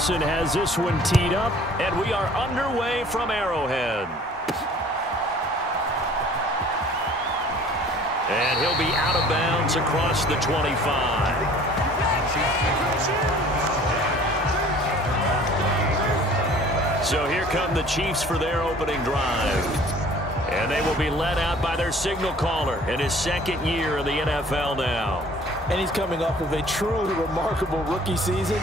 Carson has this one teed up, and we are underway from Arrowhead. And he'll be out of bounds across the 25. So here come the Chiefs for their opening drive. And they will be led out by their signal caller in his second year in the NFL now. And he's coming off of a truly remarkable rookie season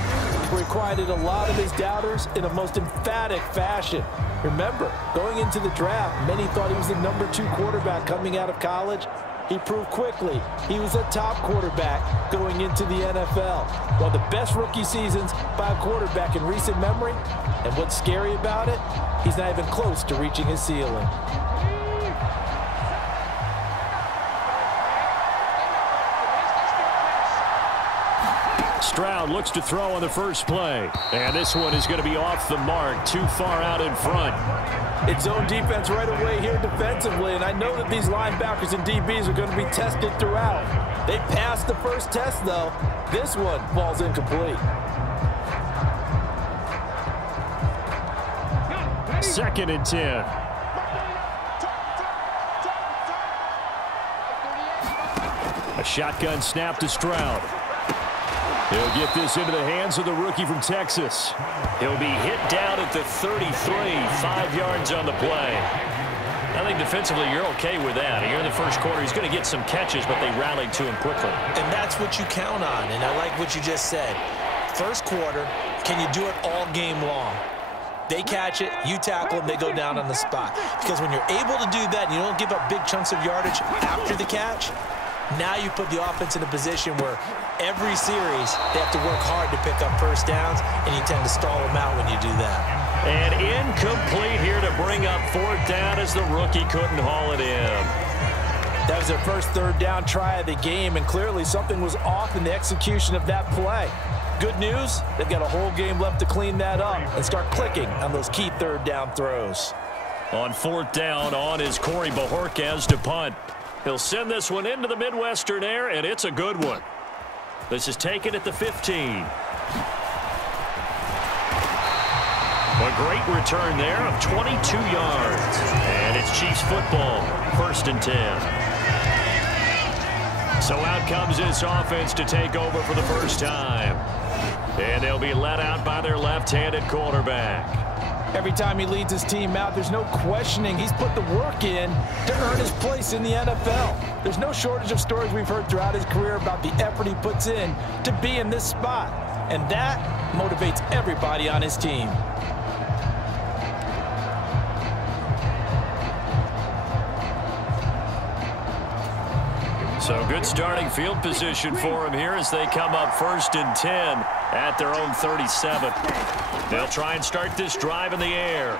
where he quieted a lot of his doubters in a most emphatic fashion. Remember, going into the draft, many thought he was the #2 quarterback coming out of college. He proved quickly he was a top quarterback going into the NFL. One of the best rookie seasons by a quarterback in recent memory. And what's scary about it, he's not even close to reaching his ceiling. Stroud looks to throw on the first play. And this one is going to be off the mark, too far out in front. It's zone defense right away here defensively, and I know that these linebackers and DBs are going to be tested throughout. They passed the first test, though. This one falls incomplete. Second and 10. A shotgun snap to Stroud. He'll get this into the hands of the rookie from Texas. He'll be hit down at the 33, 5 yards on the play. I think defensively you're okay with that. Here in the first quarter, he's going to get some catches, but they rallied to him quickly. And that's what you count on, and I like what you just said. First quarter, can you do it all game long? They catch it, you tackle them, they go down on the spot. Because when you're able to do that and you don't give up big chunks of yardage after the catch, now you put the offense in a position where every series they have to work hard to pick up first downs, and you tend to stall them out when you do that. And incomplete here to bring up fourth down as the rookie couldn't haul it in. That was their first third down try of the game, and clearly something was off in the execution of that play. Good news, they've got a whole game left to clean that up and start clicking on those key third down throws. On fourth down, on is Corey Bajorquez to punt. He'll send this one into the Midwestern air, and it's a good one. This is taken at the 15. A great return there of 22 yards. And it's Chiefs football, 1st and 10. So out comes this offense to take over for the first time. And they'll be let out by their left-handed quarterback. Every time he leads his team out, there's no questioning he's put the work in to earn his place in the NFL. There's no shortage of stories we've heard throughout his career about the effort he puts in to be in this spot. And that motivates everybody on his team. So good starting field position for him here as they come up 1st and 10 at their own 37. They'll try and start this drive in the air.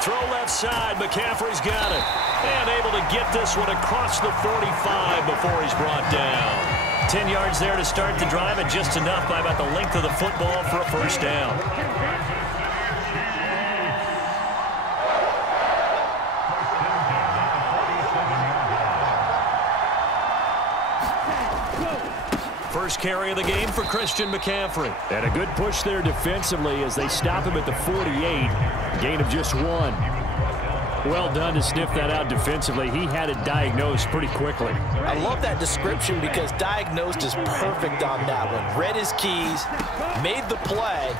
Throw left side. McCaffrey's got it. And able to get this one across the 45 before he's brought down. 10 yards there to start the drive, and just enough by about the length of the football for a first down. First carry of the game for Christian McCaffrey. And a good push there defensively as they stop him at the 48. Gain of just 1. Well done to sniff that out defensively. He had it diagnosed pretty quickly. I love that description because diagnosed is perfect on that one. Read his keys, made the play,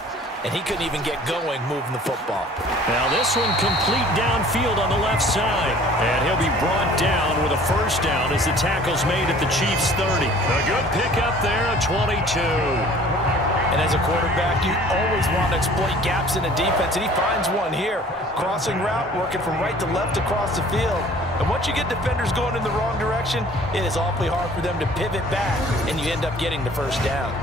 and he couldn't even get going moving the football. Now this one complete downfield on the left side. And he'll be brought down with a first down as the tackle's made at the Chiefs' 30. A good pickup there of 22. And as a quarterback, you always want to exploit gaps in a defense, and he finds one here. Crossing route, working from right to left across the field. And once you get defenders going in the wrong direction, it is awfully hard for them to pivot back, and you end up getting the first down.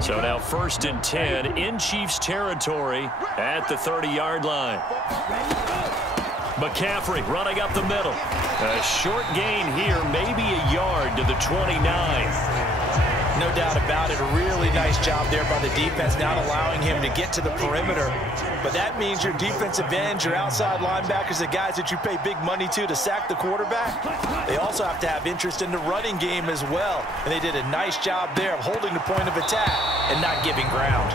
So now 1st and 10 in Chiefs territory at the 30-yard line. McCaffrey running up the middle. A short gain here, maybe a yard to the 29. No doubt about it. A really nice job there by the defense, not allowing him to get to the perimeter. But that means your defensive ends, your outside linebackers, the guys that you pay big money to sack the quarterback, they also have to have interest in the running game as well. And they did a nice job there of holding the point of attack and not giving ground.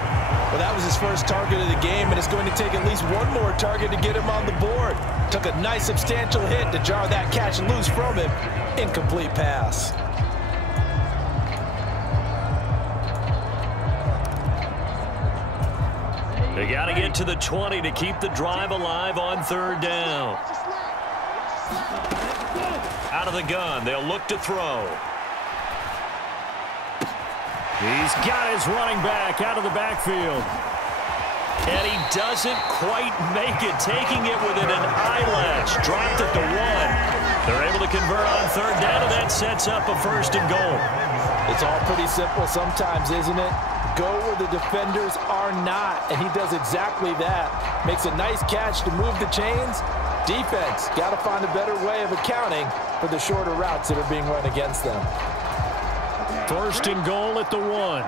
Well, that was his first target of the game, and it's going to take at least one more target to get him on the board. Took a nice substantial hit to jar that catch loose from him. Incomplete pass. They got to get to the 20 to keep the drive alive on third down. Out of the gun, they'll look to throw. He's got his running back out of the backfield. And he doesn't quite make it, taking it within an eyelash. Dropped it to 1. They're able to convert on third down, and that sets up a 1st and goal. It's all pretty simple sometimes, isn't it? Go where the defenders are not, and he does exactly that. Makes a nice catch to move the chains. Defense got to find a better way of accounting for the shorter routes that are being run against them. 1st and goal at the 1.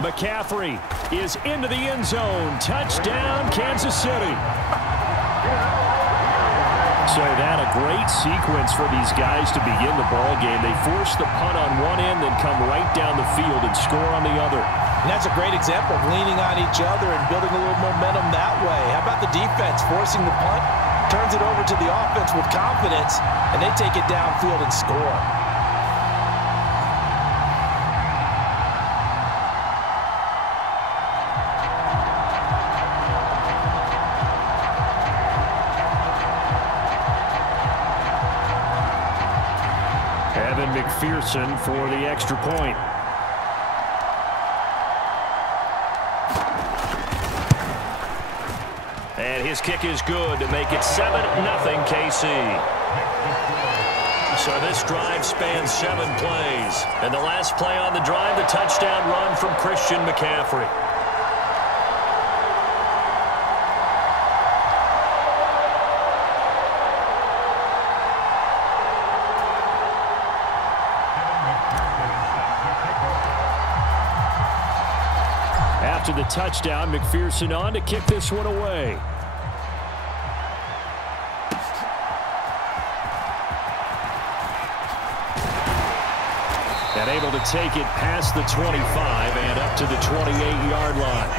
McCaffrey is into the end zone. Touchdown, Kansas City. So that a great sequence for these guys to begin the ball game. They force the punt on one end, then come right down the field and score on the other. And that's a great example of leaning on each other and building a little momentum that way. How about the defense forcing the punt? Turns it over to the offense with confidence, and they take it downfield and score. McPherson for the extra point. And his kick is good to make it 7-0 KC. So this drive spans 7 plays. And the last play on the drive, the touchdown run from Christian McCaffrey. After the touchdown, McPherson on to kick this one away. And able to take it past the 25 and up to the 28-yard line.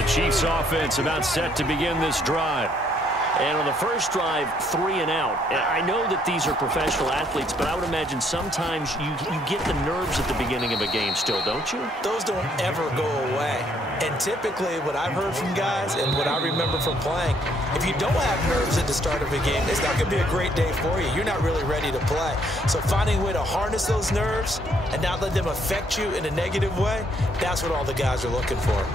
The Chiefs offense about set to begin this drive. And on the first drive, 3 and out. And I know that these are professional athletes, but I would imagine sometimes you get the nerves at the beginning of a game still, don't you? Those don't ever go away. And typically what I've heard from guys and what I remember from playing, if you don't have nerves at the start of a game, it's not going to be a great day for you. You're not really ready to play. So finding a way to harness those nerves and not let them affect you in a negative way, that's what all the guys are looking for.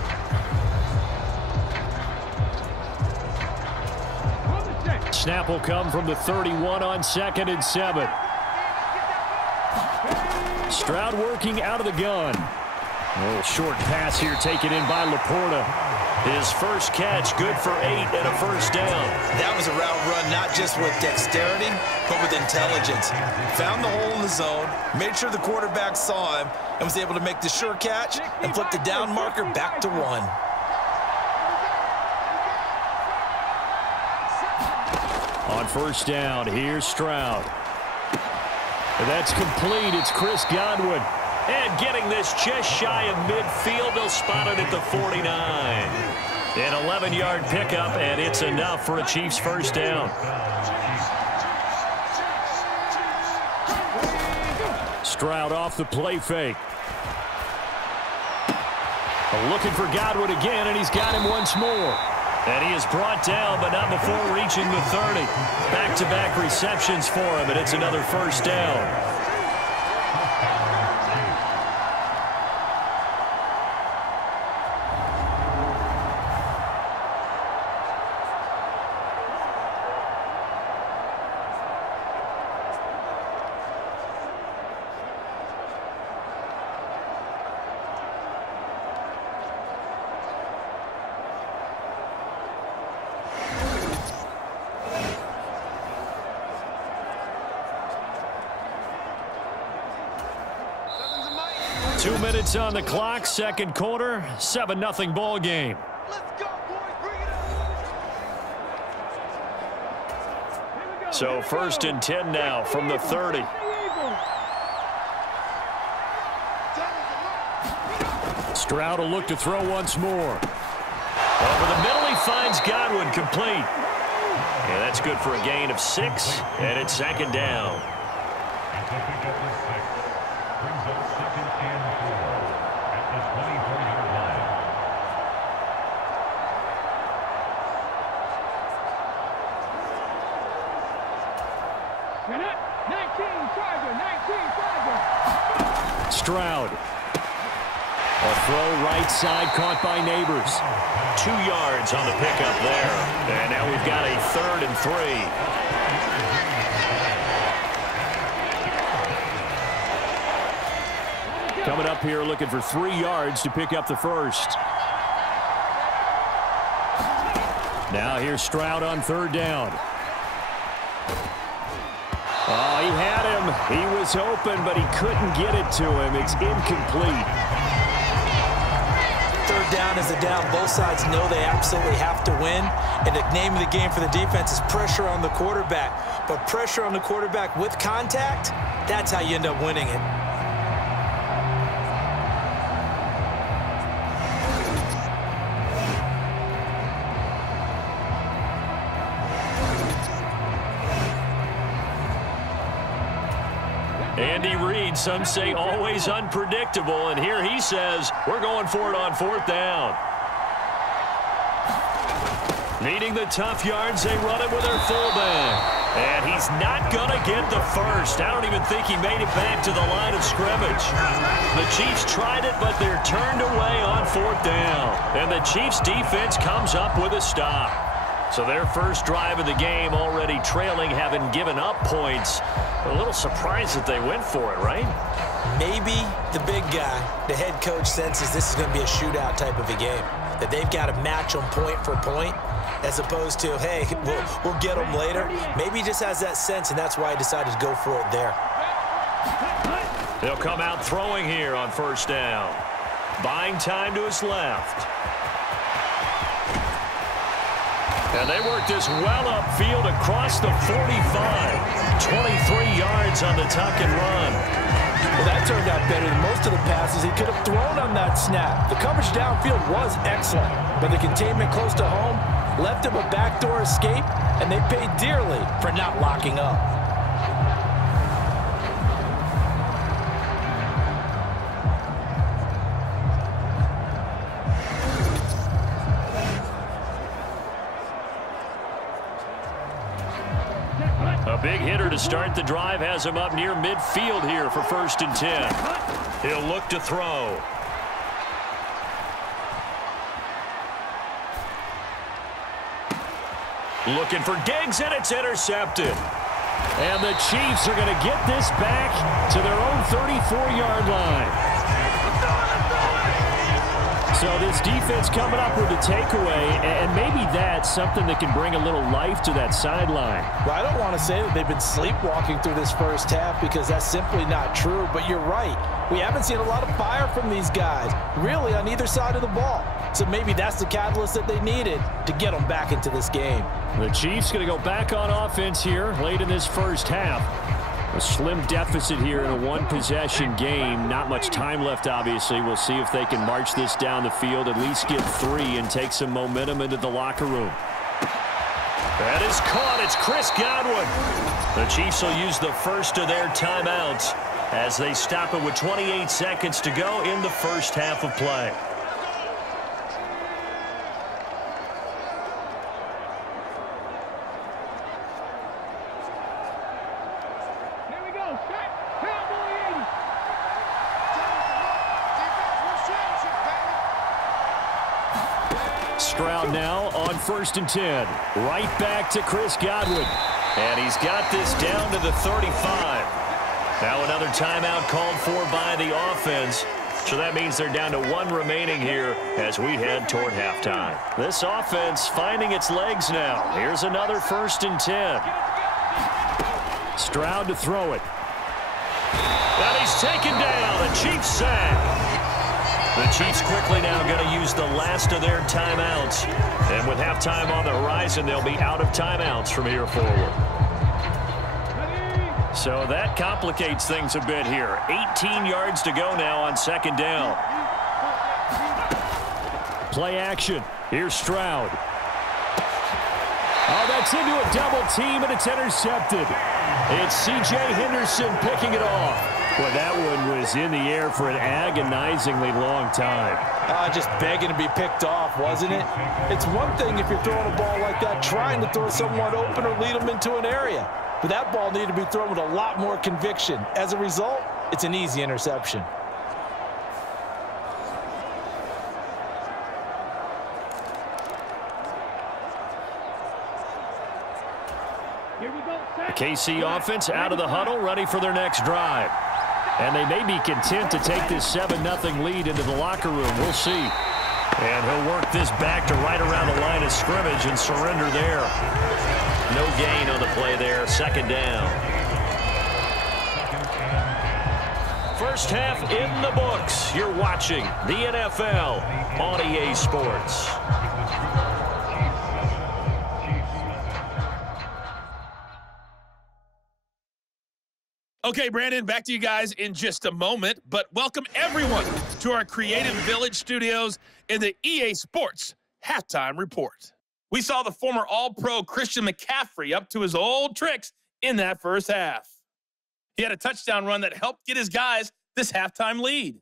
Snap will come from the 31 on 2nd and 7. Stroud working out of the gun. A little short pass here taken in by Laporta. His first catch, good for 8 and a 1st down. That was a route run not just with dexterity, but with intelligence. Found the hole in the zone, made sure the quarterback saw him, and was able to make the sure catch and flip the down marker back to 1. On 1st down, here's Stroud. And that's complete. It's Chris Godwin. And getting this just shy of midfield, they'll spot it at the 49. An 11-yard pickup, and it's enough for a Chiefs 1st down. Stroud off the play fake. Looking for Godwin again, and he's got him once more. And he is brought down, but not before reaching the 30. Back-to-back receptions for him, and it's another 1st down. 2 minutes on the clock, second quarter, 7-0 ball game. So 1st and 10 now from the 30. Stroud will look to throw once more. Over the middle, he finds Godwin complete. And that's good for a gain of 6, and it's 2nd down. Stroud. A throw right side caught by Neighbors. 2 yards on the pickup there. And now we've got a 3rd and 3. Coming up here looking for 3 yards to pick up the first. Now here's Stroud on 3rd down. Oh, he had him. He was open, but he couldn't get it to him. It's incomplete. 3rd down is a down. Both sides know they absolutely have to win. And the name of the game for the defense is pressure on the quarterback. But pressure on the quarterback with contact, that's how you end up winning it. Andy Reid, some say always unpredictable, and here he says we're going for it on 4th down. Needing the tough yards, they run it with their fullback. And he's not going to get the first. I don't even think he made it back to the line of scrimmage. The Chiefs tried it, but they're turned away on 4th down. And the Chiefs defense comes up with a stop. So their first drive of the game already trailing, having given up points. A little surprised that they went for it, right? Maybe the big guy, the head coach, senses this is going to be a shootout type of a game. That they've got to match them point for point, as opposed to, hey, we'll get them later. Maybe he just has that sense, and that's why he decided to go for it there. They'll come out throwing here on 1st down. Buying time to his left. And they work this well upfield across the 45. 23 yards on the tuck and run. Well, that turned out better than most of the passes he could have thrown on that snap. The coverage downfield was excellent, but the containment close to home left him a backdoor escape, and they paid dearly for not locking up. A big hitter to start the drive has him up near midfield here for 1st and 10. He'll look to throw. Looking for Diggs, and it's intercepted. And the Chiefs are going to get this back to their own 34-yard line. So this defense coming up with a takeaway, and maybe that's something that can bring a little life to that sideline. Well, I don't want to say that they've been sleepwalking through this first half, because that's simply not true, but you're right. We haven't seen a lot of fire from these guys, really, on either side of the ball. So maybe that's the catalyst that they needed to get them back into this game. The Chiefs going to go back on offense here late in this first half. A slim deficit here in a one-possession game. Not much time left, obviously. We'll see if they can march this down the field, at least get 3 and take some momentum into the locker room. That is caught. It's Chris Godwin. The Chiefs will use the first of their timeouts as they stop it with 28 seconds to go in the first half of play. Stroud now on 1st and 10. Right back to Chris Godwin. And he's got this down to the 35. Now another timeout called for by the offense. So that means they're down to 1 remaining here as we head toward halftime. This offense finding its legs now. Here's another 1st and 10. Stroud to throw it. And he's taken down. A Chiefs sack. The Chiefs quickly now going to use the last of their timeouts. And with halftime on the horizon, they'll be out of timeouts from here forward. So that complicates things a bit here. 18 yards to go now on second down. Play action. Here's Stroud. Oh, that's into a double team, and it's intercepted. It's C.J. Henderson picking it off. Well, that one was in the air for an agonizingly long time. Just begging to be picked off, wasn't it? It's one thing if you're throwing a ball like that, trying to throw someone open or lead them into an area. But that ball needed to be thrown with a lot more conviction. As a result, it's an easy interception. KC offense out of the huddle, ready for their next drive. And they may be content to take this 7-0 lead into the locker room. We'll see. And he'll work this back to right around the line of scrimmage and surrender there. No gain on the play there. Second down. First half in the books. You're watching the NFL on EA Sports. Okay, Brandon, back to you guys in just a moment, but welcome everyone to our Creative Village studios in the EA Sports Halftime Report. We saw the former All-Pro Christian McCaffrey up to his old tricks in that first half. He had a touchdown run that helped get his guys this halftime lead.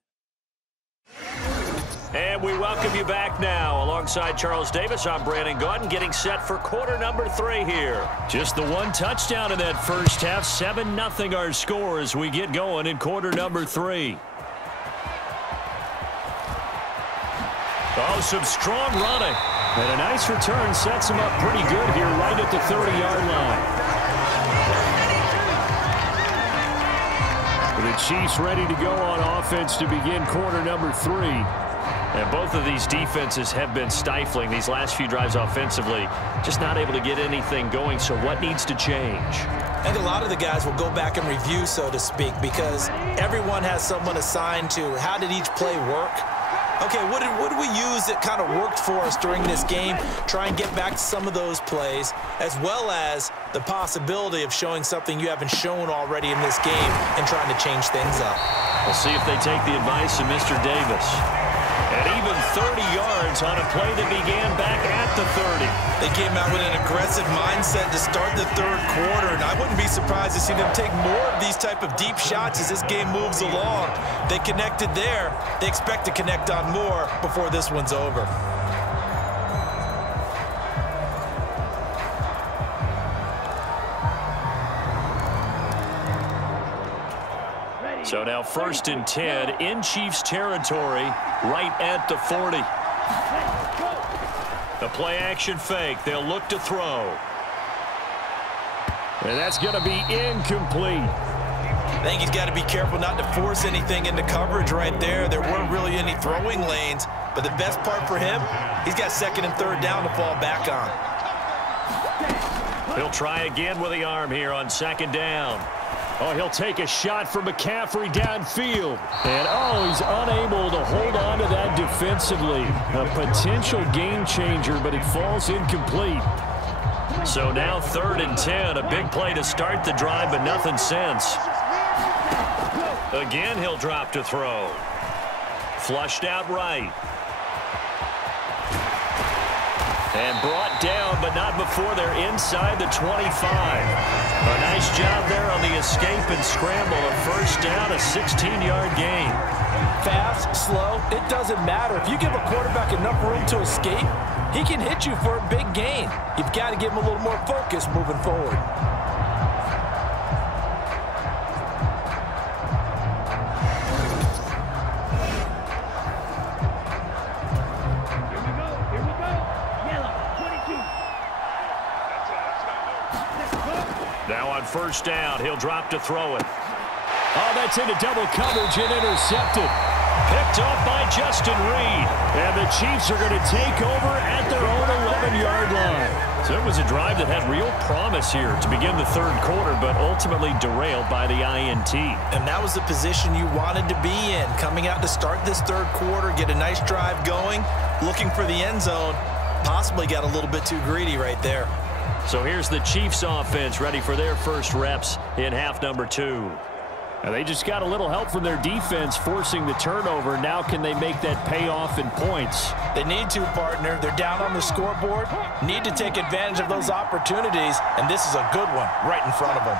And we welcome you back now. Alongside Charles Davis, I'm Brandon Gaudin, getting set for quarter number 3 here. Just the one touchdown in that first half. 7-0 our score as we get going in quarter number 3. Oh, some strong running. And a nice return sets him up pretty good here right at the 30-yard line. The Chiefs ready to go on offense to begin quarter number 3. And both of these defenses have been stifling these last few drives offensively. Just not able to get anything going. So what needs to change? I think a lot of the guys will go back and review, so to speak, because everyone has someone assigned to how did each play work. Okay, what did we use that kind of worked for us during this game? Try and get back to some of those plays, as well as the possibility of showing something you haven't shown already in this game and trying to change things up. We'll see if they take the advice of Mr. Davis. And even 30 yards on a play that began back at the 30. They came out with an aggressive mindset to start the third quarter, and I wouldn't be surprised to see them take more of these type of deep shots as this game moves along. They connected there. They expect to connect on more before this one's over. So now 1st and 10 in Chiefs territory, right at the 40. The play action fake. They'll look to throw. And that's going to be incomplete. I think he's got to be careful not to force anything into coverage right there. There weren't really any throwing lanes, but the best part for him, he's got 2nd and 3rd down to fall back on. He'll try again with the arm here on 2nd down. Oh, he'll take a shot for McCaffrey downfield. And, oh, he's unable to hold on to that defensively. A potential game changer, but it falls incomplete. So now 3rd and 10. A big play to start the drive, but nothing since. Again, he'll drop to throw. Flushed out right. And brought down, but not before they're inside the 25. A nice job there on the escape and scramble. A 1st down, a 16-yard gain. Fast, slow, it doesn't matter. If you give a quarterback enough room to escape, he can hit you for a big gain. You've got to give him a little more focus moving forward. Now on 1st down, he'll drop to throw it. Oh, that's into double coverage and intercepted. Picked off by Justin Reed. And the Chiefs are going to take over at their own 47-yard line. So it was a drive that had real promise here to begin the third quarter, but ultimately derailed by the INT. And that was the position you wanted to be in, coming out to start this third quarter, get a nice drive going, looking for the end zone. Possibly got a little bit too greedy right there. So here's the Chiefs offense ready for their first reps in half number 2. And they just got a little help from their defense forcing the turnover. Now can they make that pay off in points? They need to, partner. They're down on the scoreboard. Need to take advantage of those opportunities, and this is a good one right in front of them.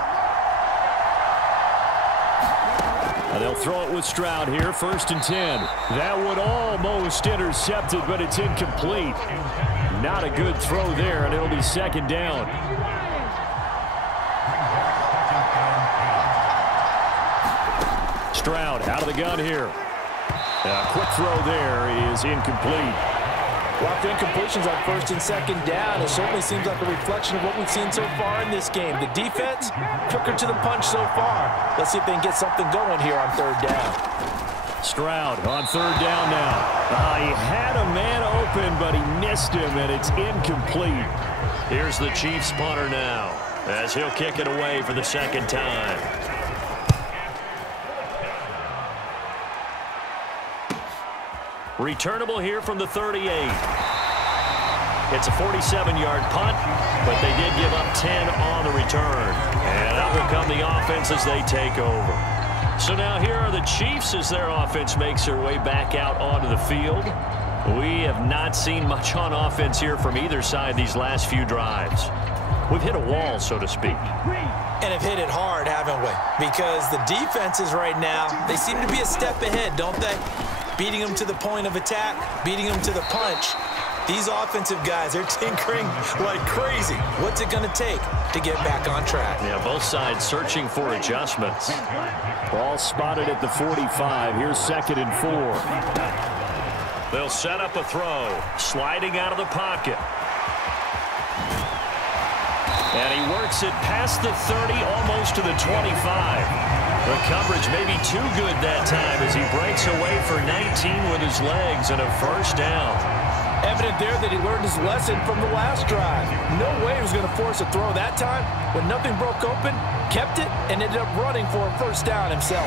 And they'll throw it with Stroud here, 1st and 10. That would almost intercepted, but it's incomplete. Not a good throw there, and it'll be 2nd down. Stroud out of the gun here. A quick throw there is incomplete. Well, the incompletions on 1st and 2nd down, it certainly seems like a reflection of what we've seen so far in this game. The defense, quicker to the punch so far. Let's see if they can get something going here on 3rd down. Stroud on 3rd down now. He had a man open, but he missed him, and it's incomplete. Here's the Chiefs punter now, as he'll kick it away for the 2nd time. Returnable here from the 38. It's a 47-yard punt, but they did give up 10 on the return. And out will come the offense as they take over. So now here are the Chiefs as their offense makes their way back out onto the field. We have not seen much on offense here from either side these last few drives. We've hit a wall, so to speak. And have hit it hard, haven't we? Because the defenses right now, they seem to be a step ahead, don't they? Beating them to the point of attack, beating them to the punch. These offensive guys are tinkering like crazy. What's it going to take to get back on track? Yeah, both sides searching for adjustments. Ball spotted at the 45. Here's 2nd and 4. They'll set up a throw. Sliding out of the pocket. And he works it past the 30, almost to the 25. The coverage may be too good that time as he breaks away for 19 with his legs and a 1st down. Evident there that he learned his lesson from the last drive. No way he was going to force a throw that time. When nothing broke open, kept it, and ended up running for a 1st down himself.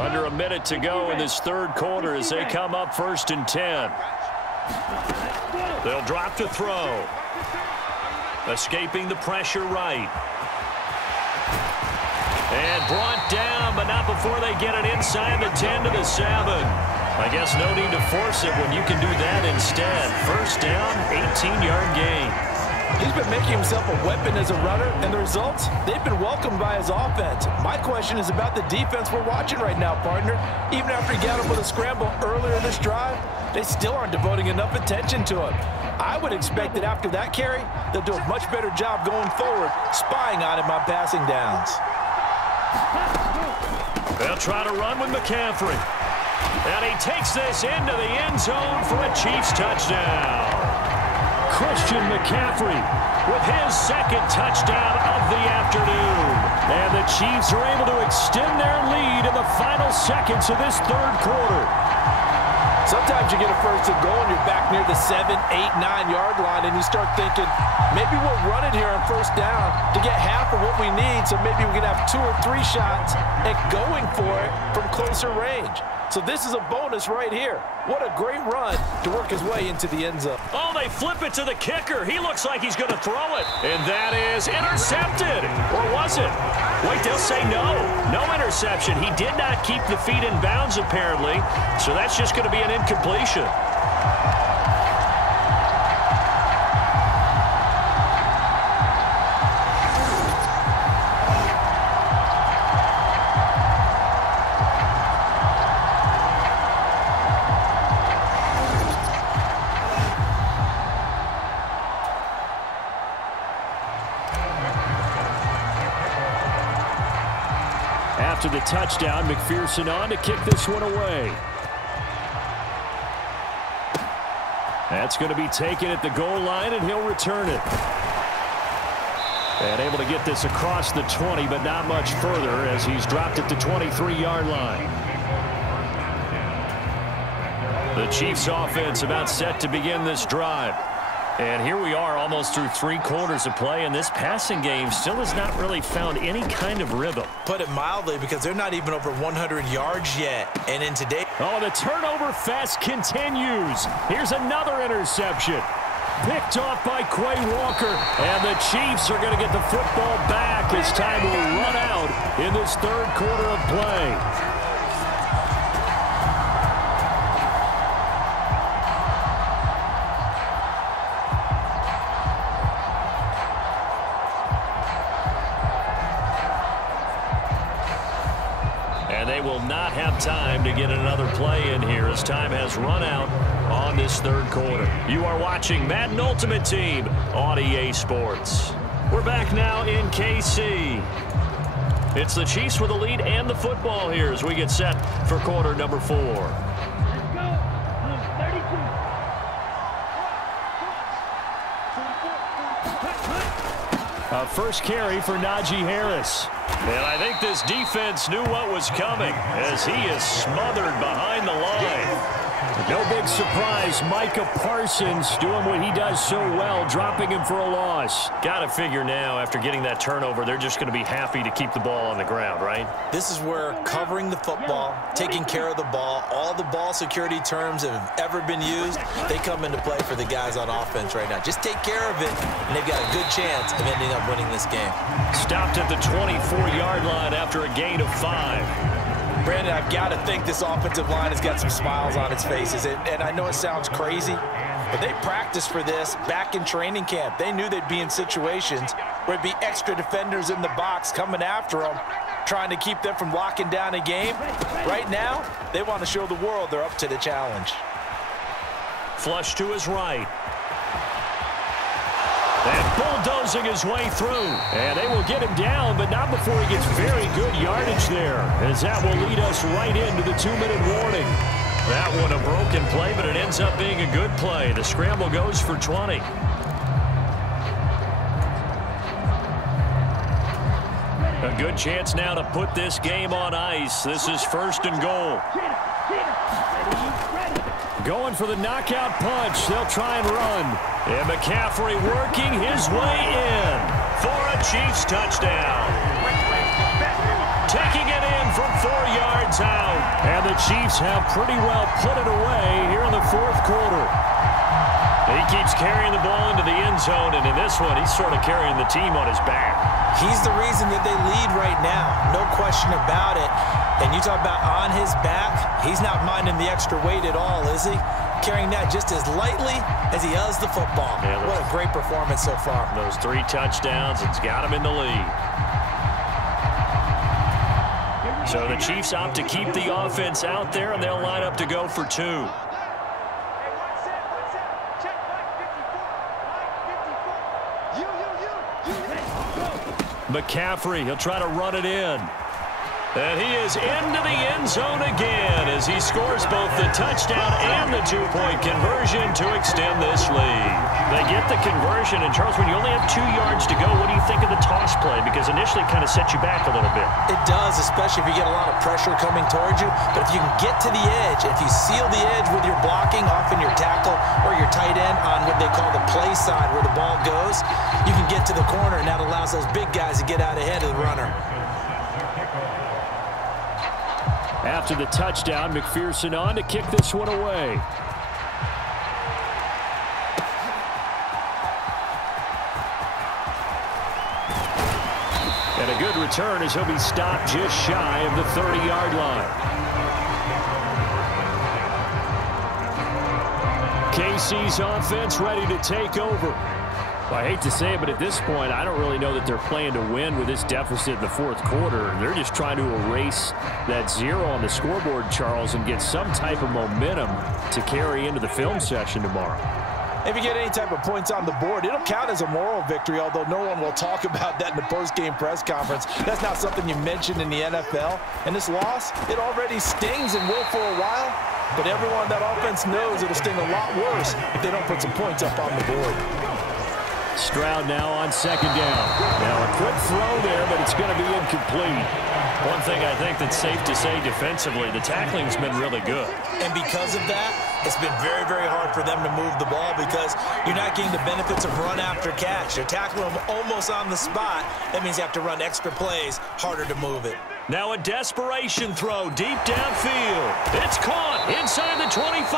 Under a minute to go in this third quarter as they come up 1st and 10. They'll drop to throw. Escaping the pressure right. And brought down, but not before they get it inside the 10 to the 7. I guess no need to force it when you can do that instead. 1st down, 18-yard gain. He's been making himself a weapon as a runner, and the results, they've been welcomed by his offense. My question is about the defense we're watching right now, partner. Even after he got him with a scramble earlier in this drive, they still aren't devoting enough attention to him. I would expect that after that carry, they'll do a much better job going forward, spying on him on passing downs. They'll try to run with McCaffrey. And he takes this into the end zone for a Chiefs touchdown. Christian McCaffrey with his 2nd touchdown of the afternoon. And the Chiefs are able to extend their lead in the final seconds of this third quarter. Sometimes you get a 1st and goal and you're back near the 7, 8, 9-yard line, and you start thinking, maybe we'll run it here on 1st down to get half of what we need, so maybe we can have 2 or 3 shots at going for it from closer range. So this is a bonus right here. What a great run to work his way into the end zone. Oh, they flip it to the kicker. He looks like he's going to throw it. And that is intercepted. Or was it? Wait, they'll say no. No interception. He did not keep the feet in bounds, apparently. So that's just going to be an incompletion. After the touchdown, McPherson on to kick this one away. That's going to be taken at the goal line, and he'll return it. And able to get this across the 20, but not much further as he's dropped it to 23-yard line. The Chiefs offense about set to begin this drive. And here we are almost through 3 quarters of play, and this passing game still has not really found any kind of rhythm. Put it mildly, because they're not even over 100 yards yet. And in today... Oh, the turnover fest continues. Here's another interception. Picked off by Quay Walker, and the Chiefs are going to get the football back as time will run out in this 3rd quarter of play. And they will not have time to get another play in here as time has run out on this 3rd quarter. You are watching Madden Ultimate Team on EA Sports. We're back now in KC. It's the Chiefs with the lead and the football here as we get set for quarter number 4. A first carry for Najee Harris. And I think this defense knew what was coming as he is smothered behind the line. No big surprise, Micah Parsons doing what he does so well, dropping him for a loss. Got to figure now, after getting that turnover, they're just going to be happy to keep the ball on the ground, right? This is where covering the football, taking care of the ball, all the ball security terms that have ever been used, they come into play for the guys on offense right now. Just take care of it, and they've got a good chance of ending up winning this game. Stopped at the 24-yard line after a gain of 5. Brandon, I've got to think this offensive line has got some smiles on its faces. And I know it sounds crazy, but they practiced for this back in training camp. They knew they'd be in situations where it'd be extra defenders in the box coming after them, trying to keep them from locking down a game. Right now, they want to show the world they're up to the challenge. Flush to his right. And bulldozing his way through. And they will get him down, but not before he gets very good yardage there, as that will lead us right into the 2-minute warning. That one a broken play, but it ends up being a good play. The scramble goes for 20. A good chance now to put this game on ice. This is 1st and goal. Going for the knockout punch. They'll try and run. And McCaffrey working his way in for a Chiefs touchdown. Taking it in from 4 yards out. And the Chiefs have pretty well put it away here in the 4th quarter. He keeps carrying the ball into the end zone, and in this one, he's sort of carrying the team on his back. He's the reason that they lead right now. No question about it. And you talk about on his back, he's not minding the extra weight at all, is he? Carrying that just as lightly as he does the football. Yeah, what a great performance so far. Those 3 touchdowns, it's got him in the lead. So the Chiefs opt to keep the offense out there, and they'll line up to go for 2. McCaffrey, he'll try to run it in. And he is into the end zone again as he scores both the touchdown and the 2-point conversion to extend this lead. They get the conversion, and Charles, when you only have 2 yards to go, what do you think of the toss play? Because initially it kind of set you back a little bit. It does, especially if you get a lot of pressure coming towards you. But if you can get to the edge, if you seal the edge with your blocking, often your tackle or your tight end on what they call the play side where the ball goes, you can get to the corner, and that allows those big guys to get out ahead of the runner. After the touchdown, McPherson on to kick this one away. And a good return as he'll be stopped just shy of the 30-yard line. KC's offense ready to take over. Well, I hate to say it, but at this point, I don't really know that they're playing to win with this deficit in the 4th quarter. They're just trying to erase that 0 on the scoreboard, Charles, and get some type of momentum to carry into the film session tomorrow. If you get any type of points on the board, it'll count as a moral victory, although no one will talk about that in the post-game press conference. That's not something you mentioned in the NFL. And this loss, it already stings and will for a while, but everyone on that offense knows it'll sting a lot worse if they don't put some points up on the board. Stroud now on second down. Now a quick throw there, but it's going to be incomplete. One thing I think that's safe to say defensively, the tackling's been really good. And because of that, it's been very, very hard for them to move the ball because you're not getting the benefits of run after catch. They're tackling them almost on the spot. That means you have to run extra plays, harder to move it. Now a desperation throw deep downfield. It's caught inside the 25.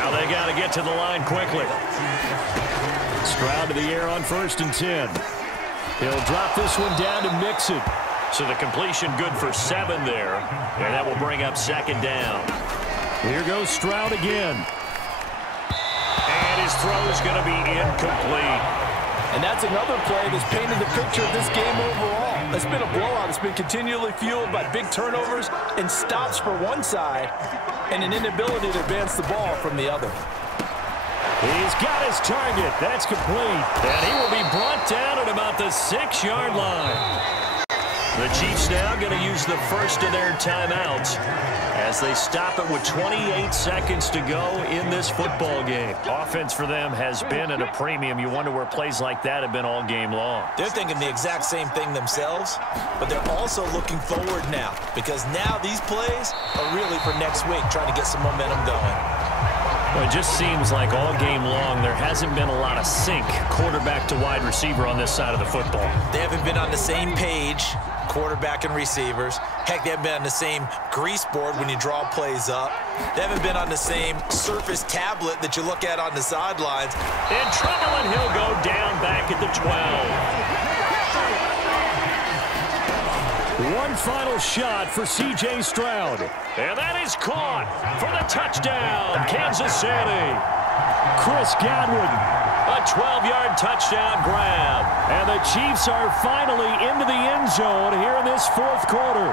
Now they got to get to the line quickly. Stroud to the air on 1st and 10. He'll drop this one down to Mixon. So the completion good for 7 there. And that will bring up 2nd down. Here goes Stroud again. And his throw is going to be incomplete. And that's another play that's painted the picture of this game overall. It's been a blowout. It's been continually fueled by big turnovers and stops for one side and an inability to advance the ball from the other. He's got his target. That's complete. And he will be brought down at about the 6-yard line. The Chiefs now going to use the first of their timeouts as they stop it with 28 seconds to go in this football game. Offense for them has been at a premium. You wonder where plays like that have been all game long. They're thinking the exact same thing themselves, but they're also looking forward now because now these plays are really for next week, trying to get some momentum going. Well, it just seems like all game long there hasn't been a lot of sync quarterback to wide receiver on this side of the football. They haven't been on the same page, quarterback and receivers. Heck, they haven't been on the same grease board when you draw plays up. They haven't been on the same Surface tablet that you look at on the sidelines. In trouble, and he'll go down back at the 12. One final shot for C.J. Stroud. And that is caught for the touchdown, Kansas City. Chris Godwin, a 12-yard touchdown grab. And the Chiefs are finally into the end zone here in this 4th quarter.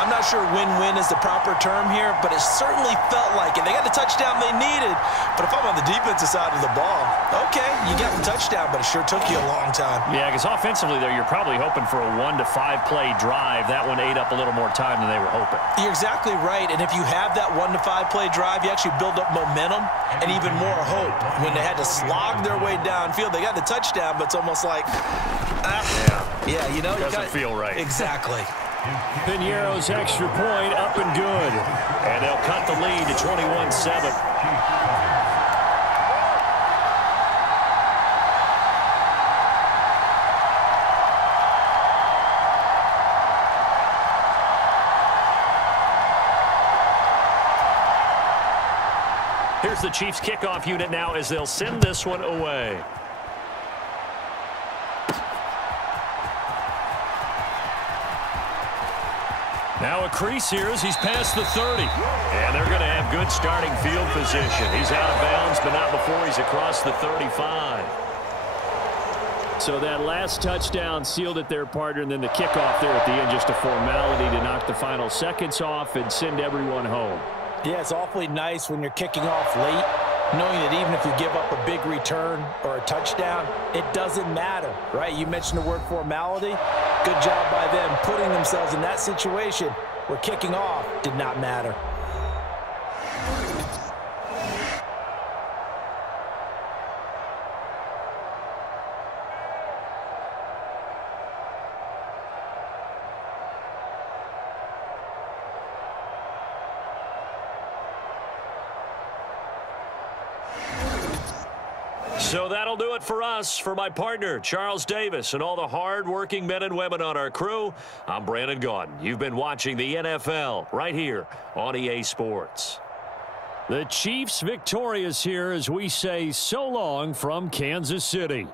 I'm not sure win-win is the proper term here, but it certainly felt like it. They got the touchdown they needed, but if I'm on the defensive side of the ball, okay, you got the touchdown, but it sure took you a long time. Yeah, because offensively there, you're probably hoping for a 1 to 5 play drive. That one ate up a little more time than they were hoping. You're exactly right, and if you have that 1 to 5 play drive, you actually build up momentum and even more hope. When they had to slog their way downfield, they got the touchdown, but it's almost like, yeah, you know, doesn't feel right. Exactly. Piñeiro's extra point up and good. And they'll cut the lead to 21-7. Here's the Chiefs kickoff unit now as they'll send this one away. Now a crease here as he's past the 30. And they're going to have good starting field position. He's out of bounds, but not before he's across the 35. So that last touchdown sealed it their partner, and then the kickoff there at the end, just a formality to knock the final seconds off and send everyone home. Yeah, it's awfully nice when you're kicking off late, knowing that even if you give up a big return or a touchdown, it doesn't matter, right? You mentioned the word formality. Good job by them putting themselves in that situation where kicking off did not matter. So that'll do it for us. For my partner, Charles Davis, and all the hard-working men and women on our crew, I'm Brandon Gaudin. You've been watching the NFL right here on EA Sports. The Chiefs victorious here as we say so long from Kansas City.